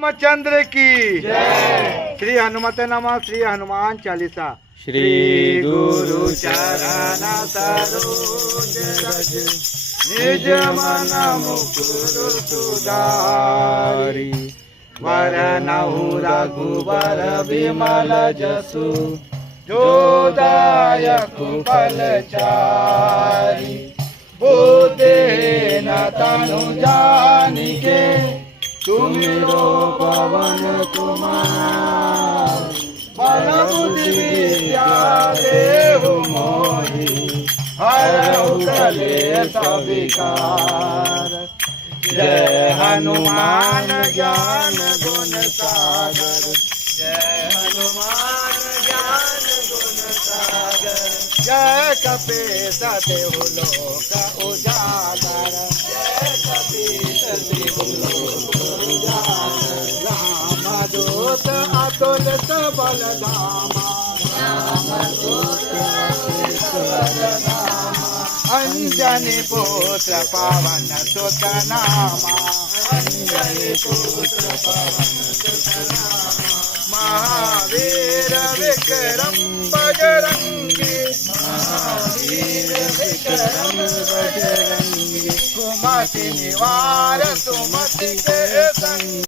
रामचंद्र की जय। श्री हनुमते नमः। श्री हनुमान चालीसा। श्री गुरु चरण सरोज रज निज मन मुकुर सुधारी वरनहु रघुबर विमल जसु जो दायक फलचारी बुद्धिहीन तनु जानिके तुमिरो पवन कुमार बल बुद्धि विद्या देहु मोहि हरहु कलेश विकार। जय हनुमान ज्ञान गुण सागर। जय हनुमान ज्ञान गुण सागर। जय कपीस देहु लोक उजागर। जय कपीस देहु लोक उजागर। रामदूत अतुलित बल धामा। रामदूत अतुलित बल धामा। अंजनी पुत्र पवन सुत नामा। अंजनी पुत्र पवन सुत नामा। महावीर विक्रम बजरंगी। महावीर विक्रम बजरंगी। कुमति निवार सुमति के संग।